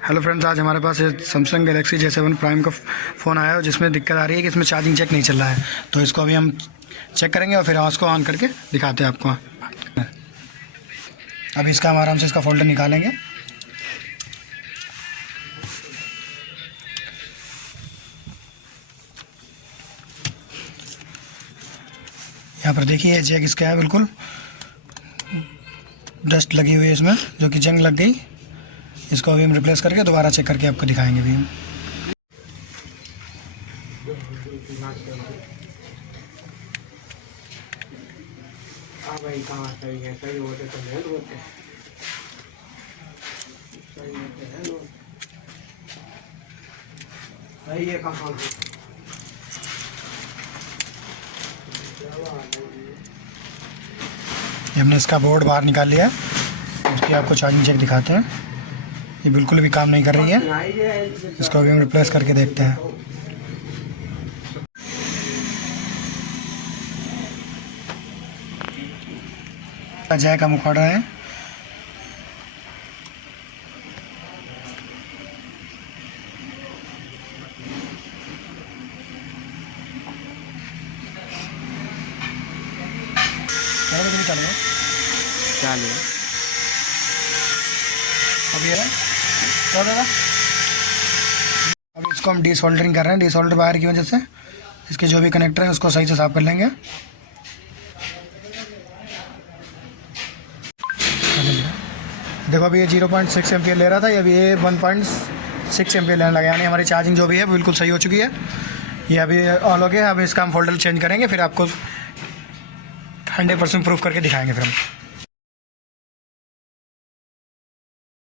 Hello friends, आज हमारे पास Samsung Galaxy J7 prime का फ़ोन आया है जिसमें दिक्कत आ रही है कि इसमें चार्जिंग चेक नहीं चल रहा है। तो इसको अभी हम चेक करेंगे और फिर उसको ऑन करके दिखाते हैं आपको। अभी इसका हम आराम से इसका फोल्डर निकालेंगे। यहाँ पर देखिए ये चेक इसका है, बिल्कुल डस्ट लगी हुई है इसमें, जो कि जंग लग गई। इसको अभी हम रिप्लेस करके दोबारा चेक करके आपको दिखाएंगे भी हम। भाई कहाँ सही है, सही होते तो नहीं होते, सही होते हैं लोग। भाई ये कहाँ ये हमने इसका बोर्ड बाहर निकाल लिया है। उसकी आपको चार्जिंग चेक दिखाते हैं। ये बिल्कुल भी काम नहीं कर रही है। इसको अभी हम रिप्लेस करके देखते हैं। जय का मुखौड़ा है। चालू अब ये क्या होगा? अब इसको हम डीसोल्डरिंग कर रहे हैं। डीसोल्डर वायर की वजह से इसके जो भी कनेक्टर हैं उसको सही से साफ कर लेंगे। देखो अभी ये 0.6 एम्पियर ले रहा था, अभी ये 1.6 एम्पियर लेने लगा, यानी हमारी चार्जिंग जो भी है बिल्कुल सही हो चुकी है। ये अभी ऑन हो गया। अब इसका हम फोल्डर चेंज करेंगे, फिर आपको 100% प्रूफ करके दिखाएंगे फिर हम।